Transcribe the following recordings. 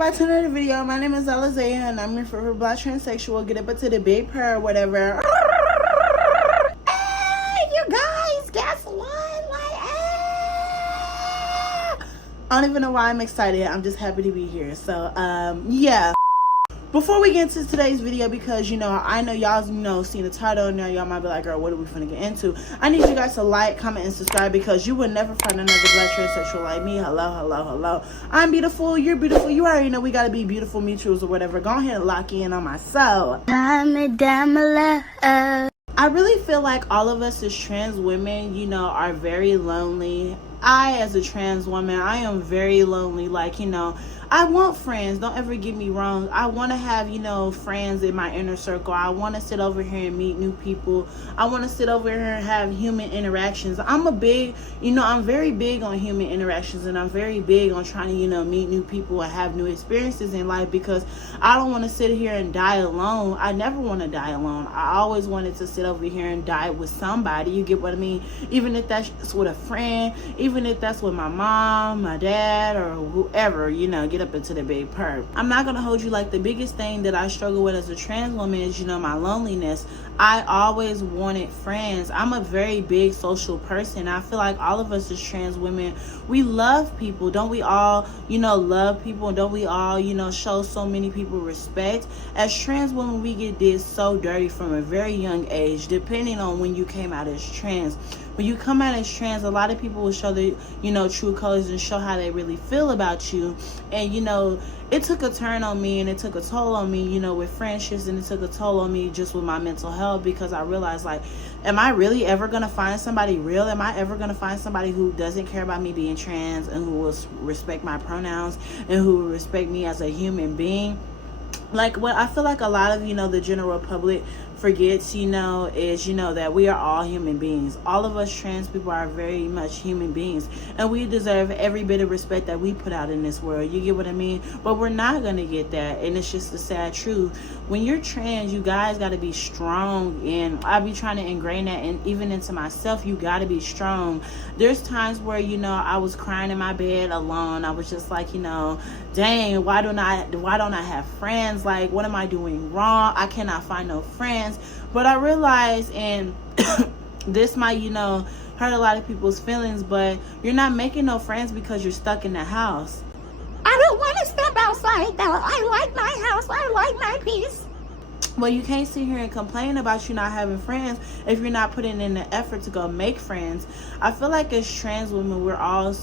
back to another video. My name is Alizaya and I'm your favorite black transsexual. Get up into the big purr or whatever. Hey, you guys, guess what? I don't even know why I'm excited. I'm just happy to be here. So, yeah. Before we get into today's video, because, I know y'all, seen the title and now y'all might be like, girl, what are we finna get into? I need you guys to like, comment, and subscribe because you will never find another black transsexual like me. Hello. I'm beautiful. You're beautiful. You already know we gotta be beautiful mutuals or whatever. Go ahead and lock in on my soul. I really feel like all of us as trans women, are very lonely. I, as a trans woman, I am very lonely. I want friends. Don't ever get me wrong. I want to have, friends in my inner circle. I want to sit over here and meet new people. I want to sit over here and have human interactions. I'm very big on human interactions, and I'm very big on trying to, meet new people and have new experiences in life because I don't want to sit here and die alone. I never want to die alone. I always wanted to sit over here and die with somebody. You get what I mean? Even if that's with a friend, even if that's with my mom, my dad, or whoever, get up into the big purr. I'm not gonna hold you. Like, the biggest thing that I struggle with as a trans woman is, my loneliness. I always wanted friends. I'm a very big social person. I feel like all of us as trans women, we love people. Don't we all, love people? And don't we all, show so many people respect? As trans women, we get did so dirty from a very young age, depending on when you came out as trans. When you come out as trans, a lot of people will show their, true colors and show how they really feel about you. And, it took a turn on me and it took a toll on me, with friendships, and it took a toll on me just with my mental health because I realized, am I really ever going to find somebody real? Am I ever going to find somebody who doesn't care about me being trans and who will respect my pronouns and who will respect me as a human being? What I feel like a lot of, the general public forgets, is, that we are all human beings. All of us trans people are very much human beings, and we deserve every bit of respect that we put out in this world. You get what I mean? But we're not going to get that, and it's just the sad truth. When you're trans, you guys got to be strong, and I be trying to ingrain that and even into myself. You got to be strong. There's times where, I was crying in my bed alone. I was just like, dang, why don't I have friends? What am I doing wrong? I cannot find no friends. But I realized, and this might, hurt a lot of people's feelings, but you're not making no friends because you're stuck in the house. I don't want to step outside though. I like my house. I like my peace. Well, you can't sit here and complain about you not having friends if you're not putting in the effort to go make friends. I feel like as trans women, we're all,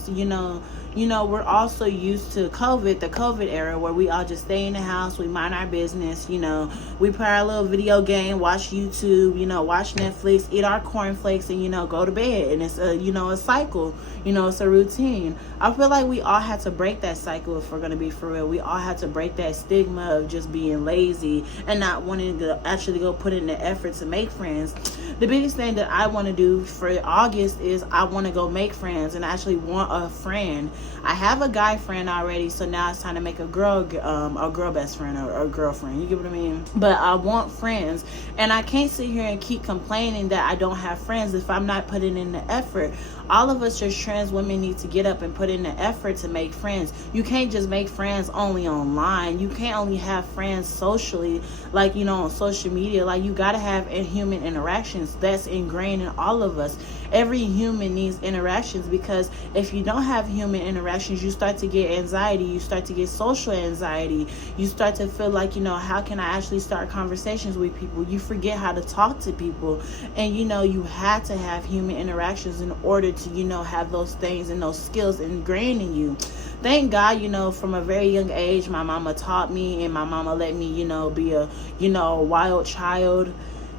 we're also used to the COVID era, where we all just stay in the house, we mind our business, we play our little video game, watch YouTube, watch Netflix, eat our cornflakes, and, go to bed. And it's a cycle, it's a routine. I feel like we all had to break that cycle if we're going to be for real. We all had to break that stigma of just being lazy and not wanting to actually go put in the effort to make friends. The biggest thing that I want to do for August is I want to go make friends and actually want a friend. I have a guy friend already, so now it's time to make a girl best friend or a girlfriend. You get what I mean? But I want friends, and I can't sit here and keep complaining that I don't have friends if I'm not putting in the effort. All of us as trans women need to get up and put in the effort to make friends. You can't just make friends only online. You can't only have friends socially, on social media. You gotta have human interactions. That's ingrained in all of us. Every human needs interactions, because if you don't have human interactions, you start to get anxiety. You start to get social anxiety. You start to feel like, how can I actually start conversations with people? You forget how to talk to people. And, you had to have human interactions in order to, have those things and those skills ingrained in you. Thank God, from a very young age, my mama taught me, and my mama let me, be a, a wild child.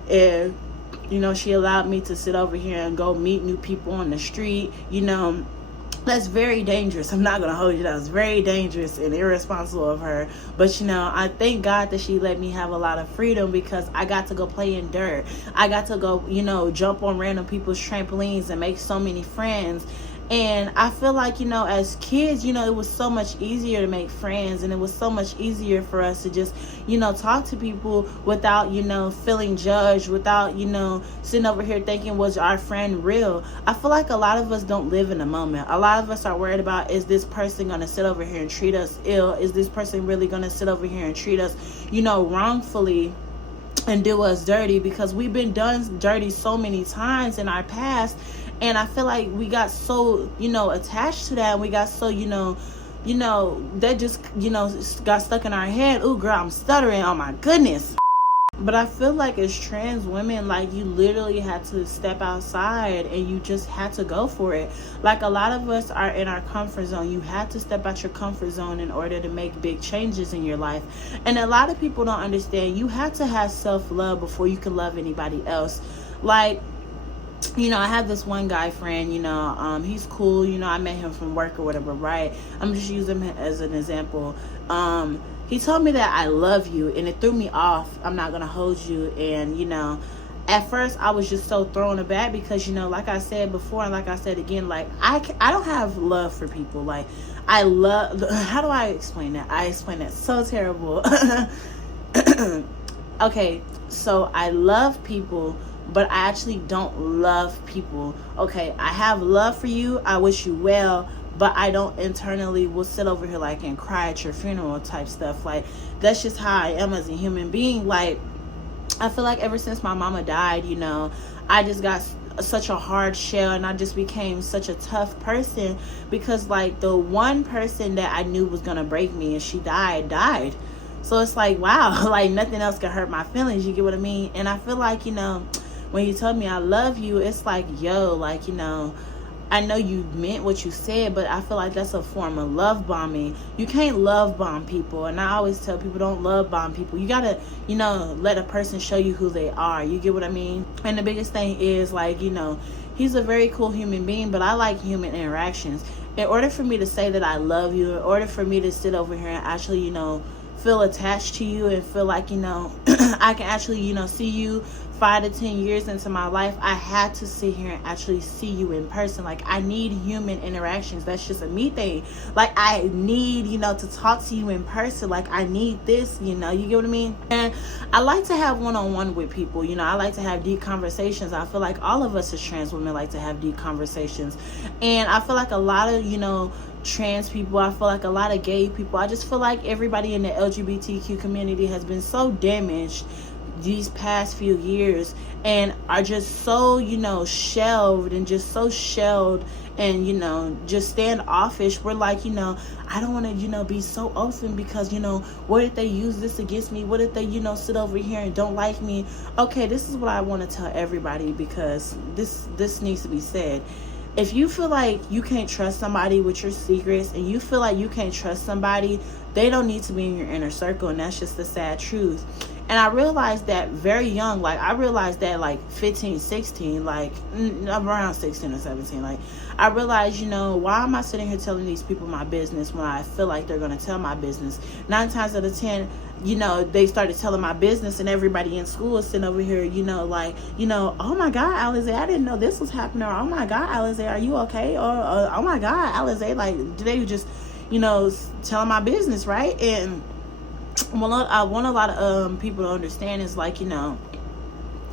And, she allowed me to sit over here and go meet new people on the street. That's very dangerous. I'm not going to hold you. That was very dangerous and irresponsible of her. But, I thank God that she let me have a lot of freedom, because I got to go play in dirt. I got to go, jump on random people's trampolines and make so many friends. And I feel like, as kids, it was so much easier to make friends, and it was so much easier for us to just, talk to people without, feeling judged, without, sitting over here thinking, was our friend real? I feel like a lot of us don't live in the moment. A lot of us are worried about, is this person going to sit over here and treat us ill? Is this person really going to sit over here and treat us, wrongfully and do us dirty? Because we've been done dirty so many times in our past. And I feel like we got so, attached to that. And we got so, that just, got stuck in our head. Ooh, girl, I'm stuttering. Oh, my goodness. But I feel like as trans women, like, you literally had to step outside and you just had to go for it. Like, a lot of us are in our comfort zone. You had to step out your comfort zone in order to make big changes in your life. And a lot of people don't understand. You have to have self-love before you can love anybody else. Like, I have this one guy friend, he's cool, I met him from work or whatever, right? I'm just using him as an example. He told me that I love you, and it threw me off. I'm not going to hold you. And, at first I was just so thrown aback because, like I said before, and like I said again, like, I don't have love for people. Like, I love, how do I explain that? I explain that so terrible. Okay, so I love people, but I actually don't love people. Okay, I have love for you. I wish you well, but I don't internally will sit over here like and cry at your funeral type stuff. Like, that's just how I am as a human being. Like, I feel like ever since my mama died, I just got such a hard shell, and I just became such a tough person because, like, the one person that I knew was gonna break me and she died. So it's like, wow, like, nothing else can hurt my feelings. You get what I mean? And I feel like, when you told me I love you, it's like, yo, like, I know you meant what you said, but I feel like that's a form of love bombing. You can't love bomb people. And I always tell people, don't love bomb people. You gotta, let a person show you who they are. You get what I mean? And the biggest thing is, like, he's a very cool human being, but I like human interactions. In order for me to say that I love you, in order for me to sit over here and actually, feel attached to you and feel like, I can actually, see you 5 to 10 years into my life, I had to sit here and actually see you in person. Like, I need human interactions. That's just a me thing. Like, I need, to talk to you in person. Like, I need this, you get what I mean? And I like to have one-on-one with people. I like to have deep conversations. I feel like all of us as trans women like to have deep conversations. And I feel like a lot of, trans people, I feel like a lot of gay people, I just feel like everybody in the LGBTQ community has been so damaged these past few years and are just so, shelved and just so shelled and, just standoffish. We're like, I don't want to, be so open because, what if they use this against me? What if they, sit over here and don't like me? Okay, this is what I want to tell everybody because this needs to be said. If you feel like you can't trust somebody with your secrets and you feel like you can't trust somebody, they don't need to be in your inner circle, and that's just the sad truth. And I realized that very young. Like, I realized that like 15, 16, like around 16 or 17. Like, I realized, why am I sitting here telling these people my business when I feel like they're going to tell my business? 9 times out of 10, they started telling my business, and everybody in school is sitting over here, like, oh my God, Alize, I didn't know this was happening. Or, oh my God, Alize, are you okay? Or, oh my God, Alize, like, they just, telling my business, right? And I want a lot of people to understand is like,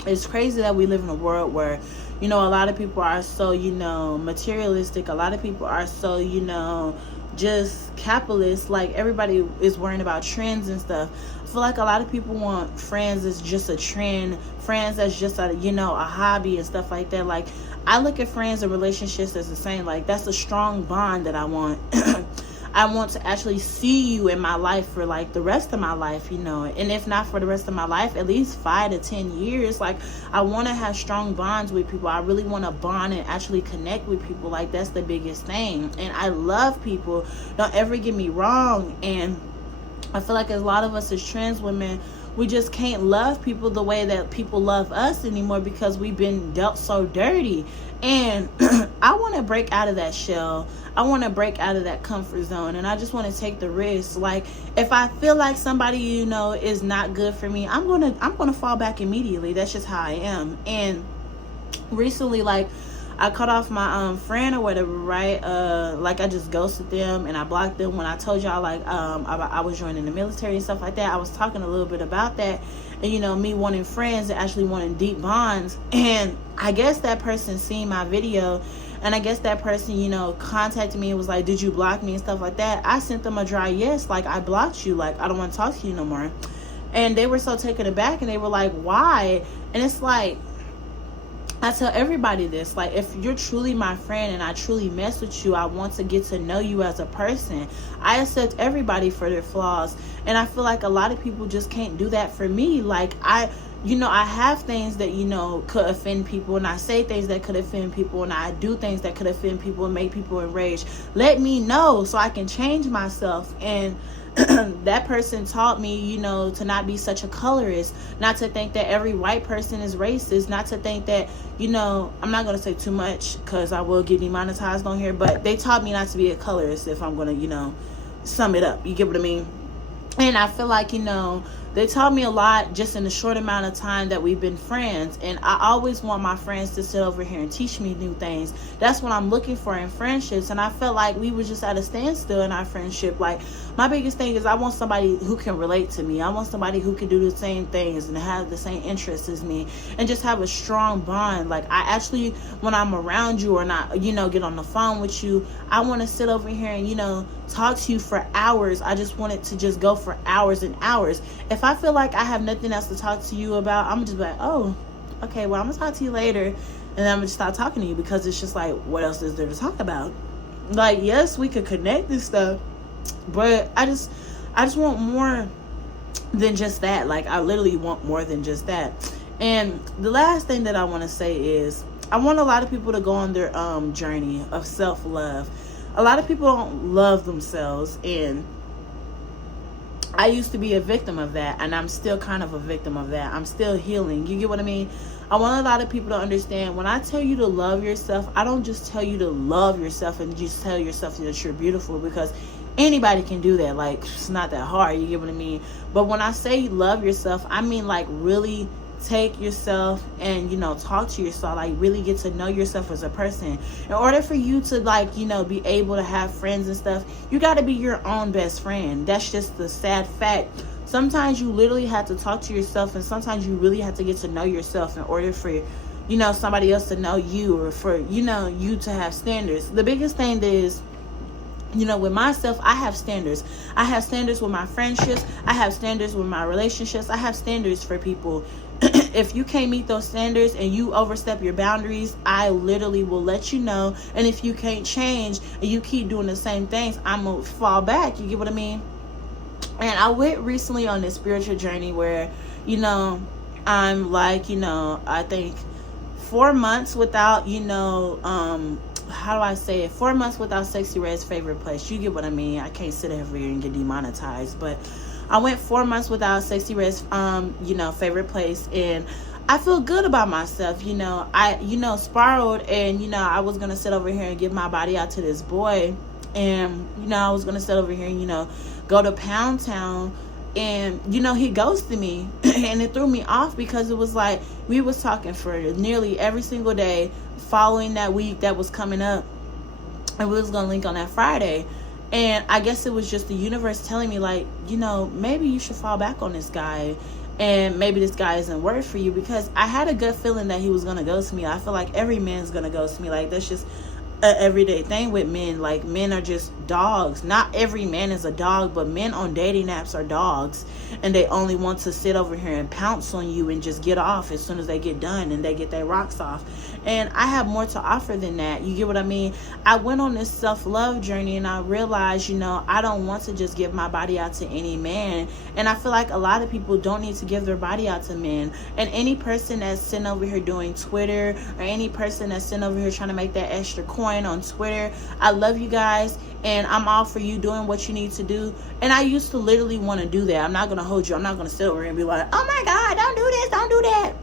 it's crazy that we live in a world where, a lot of people are so, materialistic. A lot of people are so, just capitalist. Like, everybody is worrying about trends and stuff. I feel like a lot of people want friends as just a trend, friends as just a, a hobby and stuff like that. Like, I look at friends and relationships as the same. Like, that's a strong bond that I want. I want to actually see you in my life for like the rest of my life, and if not for the rest of my life, at least 5 to 10 years. Like, I want to have strong bonds with people. I really want to bond and actually connect with people. Like, that's the biggest thing. And I love people. Don't ever get me wrong. And I feel like a lot of us as trans women, we just can't love people the way that people love us anymore because we've been dealt so dirty. And I want to break out of that shell. I want to break out of that comfort zone, and I just want to take the risk. Like, if I feel like somebody, is not good for me, I'm gonna fall back immediately. That's just how I am. And recently, like, I cut off my friend or whatever, right? Like I just ghosted them and I blocked them. When I told y'all like I was joining the military and stuff like that, I was talking a little bit about that, and you know, me wanting friends and actually wanting deep bonds. And I guess that person seen my video, and I guess that person, you know, contacted me and was like, did you block me and stuff like that. I sent them a dry yes, like I blocked you, like I don't want to talk to you no more. And they were so taken aback and they were like, why? And it's like, I tell everybody this, like, if you're truly my friend and I truly mess with you, I want to get to know you as a person. I accept everybody for their flaws, and I feel like a lot of people just can't do that for me. Like, I have things that, you know, could offend people, and I say things that could offend people, and I do things that could offend people and make people enraged. Let me know so I can change myself. And that person taught me, you know, to not be such a colorist, not to think that every white person is racist, not to think that, you know, I'm not going to say too much because I will get demonetized on here, but they taught me not to be a colorist, if I'm going to, you know, sum it up. You get what I mean? And I feel like, you know, they taught me a lot just in the short amount of time that we've been friends. And I always want my friends to sit over here and teach me new things. That's what I'm looking for in friendships. And I felt like we were just at a standstill in our friendship. Like, my biggest thing is I want somebody who can relate to me. I want somebody who can do the same things and have the same interests as me and just have a strong bond. Like, I actually, when I'm around you or not, you know, get on the phone with you, I want to sit over here and, you know, talk to you for hours. I just want it to just go for hours and hours. If I feel like I have nothing else to talk to you about, I'm just like, oh, okay, well, I'm gonna talk to you later, and then I'm gonna just stop talking to you, because it's just like, what else is there to talk about? Like, yes, we could connect and stuff, but I just want more than just that. Like, I literally want more than just that. And the last thing that I want to say is, I want a lot of people to go on their journey of self-love. A lot of people don't love themselves, and I used to be a victim of that, and I'm still kind of a victim of that. I'm still healing. You get what I mean? I want a lot of people to understand, when I tell you to love yourself, I don't just tell you to love yourself and just tell yourself that you're beautiful, because anybody can do that. Like, it's not that hard. You get what I mean? But when I say love yourself, I mean, like, really take yourself and, you know, talk to yourself, like, really get to know yourself as a person. In order for you to, like, you know, be able to have friends and stuff, you got to be your own best friend. That's just the sad fact. Sometimes you literally have to talk to yourself, and sometimes you really have to get to know yourself in order for, you know, somebody else to know you, or for, you know, you to have standards. The biggest thing is, you know, with myself, I have standards. I have standards with my friendships. I have standards with my relationships. I have standards for people. If you can't meet those standards and you overstep your boundaries, I literally will let you know. And if you can't change and you keep doing the same things, I'm going to fall back. You get what I mean? And I went recently on this spiritual journey where, you know, I'm like, you know, I think 4 months without, you know, how do I say it? 4 months without Sexy Red's favorite place. You get what I mean? I can't sit over here and get demonetized, but I went 4 months without Sexy Red's, you know, favorite place, and I feel good about myself. You know, I, you know, spiraled, and, you know, I was going to sit over here and give my body out to this boy, and, you know, I was going to sit over here and, you know, go to Pound Town, and, you know, he ghosted me, and it threw me off, because it was like, we was talking for nearly every single day following that week that was coming up, and we was going to link on that Friday. And I guess it was just the universe telling me, like, you know, maybe you should fall back on this guy, and maybe this guy isn't worth for you, because I had a good feeling that he was going to ghost me. I feel like every man's going to ghost me. Like, that's just an everyday thing with men. Like, men are just dogs. Not every man is a dog, but men on dating apps are dogs, and they only want to sit over here and pounce on you and just get off as soon as they get done and they get their rocks off. And I have more to offer than that. You get what I mean? I went on this self-love journey, and I realized, you know, I don't want to just give my body out to any man. And I feel like a lot of people don't need to give their body out to men. And any person that's sitting over here doing Twitter, or any person that's sitting over here trying to make that extra coin on Twitter, I love you guys, and I'm all for you doing what you need to do. And I used to literally want to do that. I'm not going to hold you. I'm not going to sit over here and be like, oh my God, don't do this, don't do that.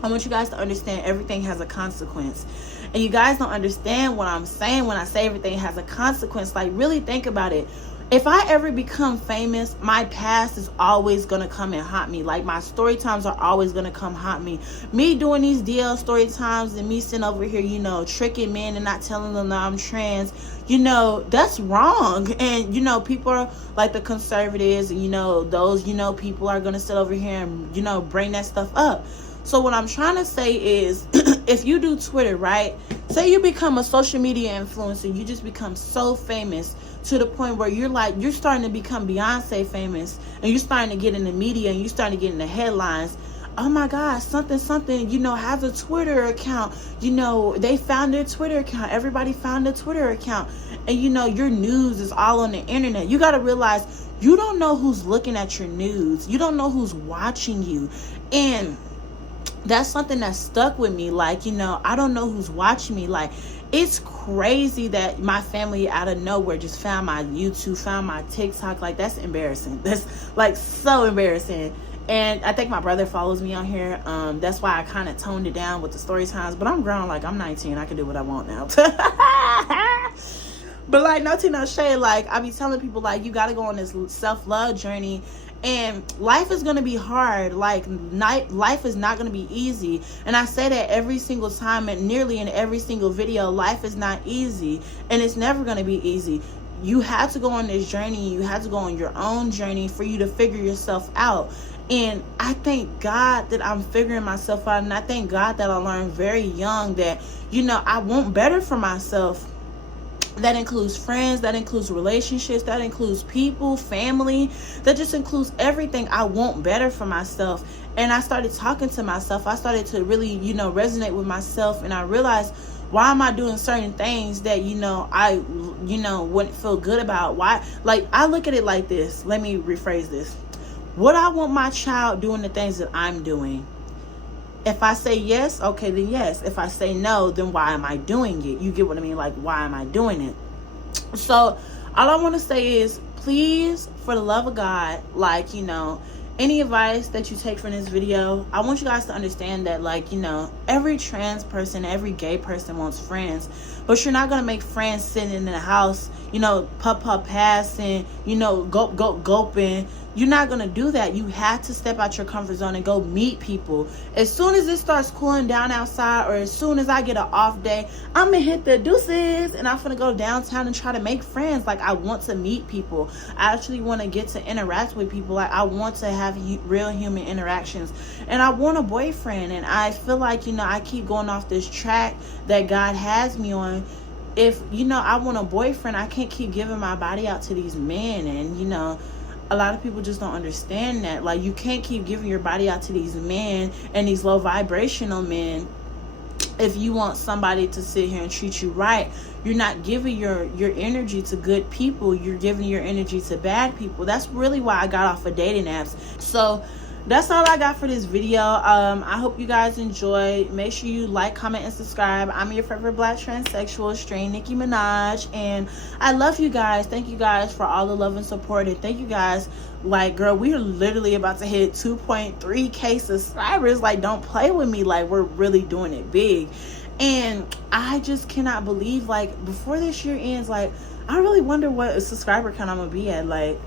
I want you guys to understand everything has a consequence. And you guys don't understand what I'm saying when I say everything has a consequence. Like, really think about it. If I ever become famous, my past is always going to come and haunt me. Like, my story times are always going to come haunt me. Me doing these DL story times and me sitting over here, you know, tricking men and not telling them that I'm trans, you know, that's wrong. And, you know, people are like the conservatives and, you know, those, you know, people are going to sit over here and, you know, bring that stuff up. So what I'm trying to say is, if you do Twitter, right? Say you become a social media influencer, you just become so famous to the point where you're starting to become Beyonce famous, and you're starting to get in the media and you're starting to get in the headlines. Oh my God, something, you know, has a Twitter account. You know, they found their Twitter account. Everybody found their Twitter account. And, you know, your news is all on the internet. You got to realize you don't know who's looking at your news. You don't know who's watching you. And that's something that stuck with me. Like, you know, I don't know who's watching me. Like, it's crazy that my family out of nowhere just found my YouTube, found my TikTok. Like, that's embarrassing. That's like so embarrassing. And I think my brother follows me on here. That's why I kind of toned it down with the story times. But I'm grown. Like, I'm 19. I can do what I want now. But like, no tea, no shade. Like, I be telling people, like, you got to go on this self-love journey. And life is going to be hard. Like, life is not going to be easy. And I say that every single time and nearly in every single video. Life is not easy. And it's never going to be easy. You have to go on this journey. You have to go on your own journey for you to figure yourself out. And I thank God that I'm figuring myself out. And I thank God that I learned very young that, you know, I want better for myself. That includes friends, that includes relationships, that includes people, family, that just includes everything. I want better for myself. And I started talking to myself. I started to really, you know, resonate with myself. And I realized, why am I doing certain things that, you know, I, you know, wouldn't feel good about? Why? Like, I look at it like this. Let me rephrase this. Would I want my child doing the things that I'm doing? If I say yes, okay, then yes. If I say no, then why am I doing it? You get what I mean? Like, why am I doing it? So all I want to say is, please, for the love of God, like, you know, any advice that you take from this video, I want you guys to understand that, like, you know, every trans person, every gay person wants friends, but you're not going to make friends sitting in the house, you know, passing, you know, gulping. You're not going to do that. You have to step out your comfort zone and go meet people. As soon as it starts cooling down outside, or as soon as I get an off day, I'm going to hit the deuces and I'm going to go downtown and try to make friends. Like, I want to meet people. I actually want to get to interact with people. Like, I want to have real human interactions. And I want a boyfriend. And I feel like, you know, I keep going off this track that God has me on. If, you know, I want a boyfriend, I can't keep giving my body out to these men. And, you know, a lot of people just don't understand that. Like, you can't keep giving your body out to these men and these low vibrational men if you want somebody to sit here and treat you right. You're not giving your energy to good people. You're giving your energy to bad people. That's really why I got off of dating apps. So that's all I got for this video. I hope you guys enjoyed. Make sure you like, comment, and subscribe. I'm your favorite black transsexual, Strain Nicki Minaj, and I love you guys. Thank you guys for all the love and support, and thank you guys. Like, girl, we are literally about to hit 2.3K subscribers. Like, don't play with me. Like, we're really doing it big. And I just cannot believe, like, before this year ends, like, I really wonder what a subscriber count I'm gonna be at. Like,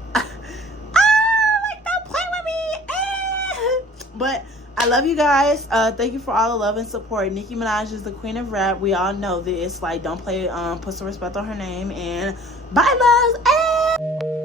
but I love you guys. Thank you for all the love and support. Nicki Minaj is the queen of rap. We all know this. Like, don't play, put some respect on her name. And bye, loves.